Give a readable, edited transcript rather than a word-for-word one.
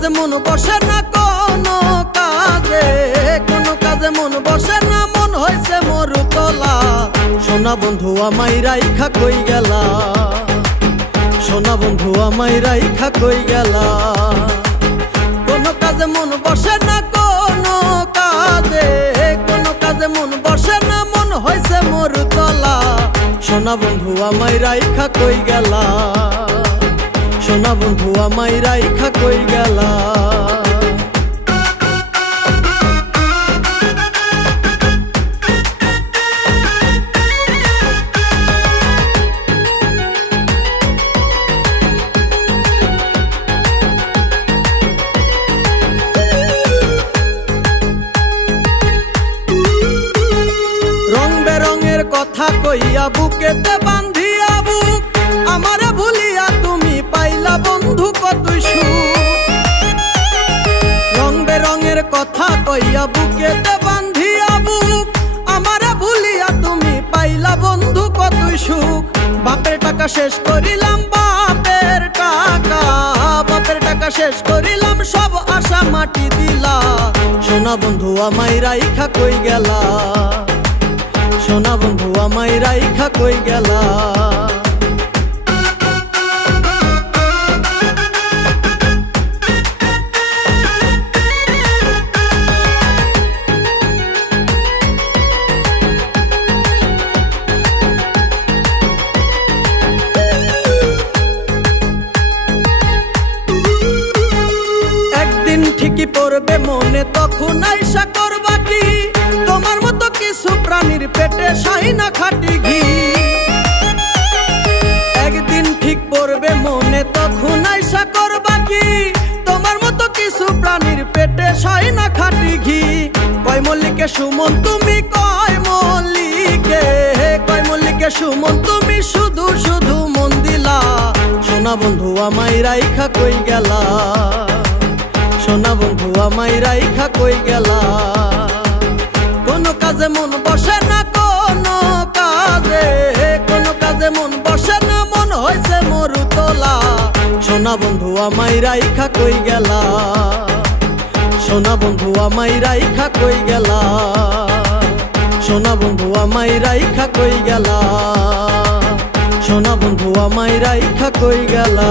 কাজে মন বসে না কোনো কাজে, কোনো কাজে মন বসে না, মন হইছে মরুতলা। সোনা বন্ধু আমায় রাইখা কই গেলা, সোনা বন্ধু আমায় রাইখা কই গেলা। কোনো কাজে মন বসে না কোনো কাজে, কোনো কাজে মন বসে না, মন হইছে মরুতলা। সোনা বন্ধু আমায় রাইখা কই গেলা, সোনা বন্ধু আমায় রাইখা কই গেলা। রং বেরঙের কথা কইয়া বুকেতে বান্ধিয়া বুক আমারে ভুলিয়া তুমি পাইলা বন্ধু কতই সুখ। রং বেরঙের কথা কইয়া বুকেতে বান্ধিয়া বুক আমারে ভুলিয়া তুমি পাইলা বন্ধু কতই সুখ। বাপের টাকা শেষ করিলাম, বাপের টাকা, বাপের টাকা শেষ করিলাম, সব আশা মাটি দিলা। সোনা বন্ধু আমায় রাইখা কই গেলা, সোনা বন্ধু আমায় রাইখা কই গেলা। একদিন ঠিকই পড়বে মনে, তখন আইসা করবা কি, তোমার মতো কিছু প্রাণীর পেটে শাহী না খাটি ঘি। একদিন ঠিক পড়বে মনে, তখন আইসা করবা কি, তোমার মতো কিছু প্রাণীর পেটে শাহী না খাটি ঘি। কয় মল্লিকে সুমন তুমি, কয় মল্লিকে, কয় মল্লিকে সুমন তুমি শুধু শুধু মন দিলা। সোনা বন্ধু আমায় রাইখা কই গেলা, সোনা বন্ধু আমায় রাইখা কই গেলা। কোনো কাজে মন বসে না কোনো কাজে, কোনো কাজে মন বসে না, মন হইছে মরুতলা। সোনা বন্ধু আমায় রাইখা কই গেলা, সোনা বন্ধু আমায় রাইখা কই গেলা, সোনা বন্ধু আমায় রাইখা কই গেলা, সোনা বন্ধু আমায় রাইখা কই গেলা।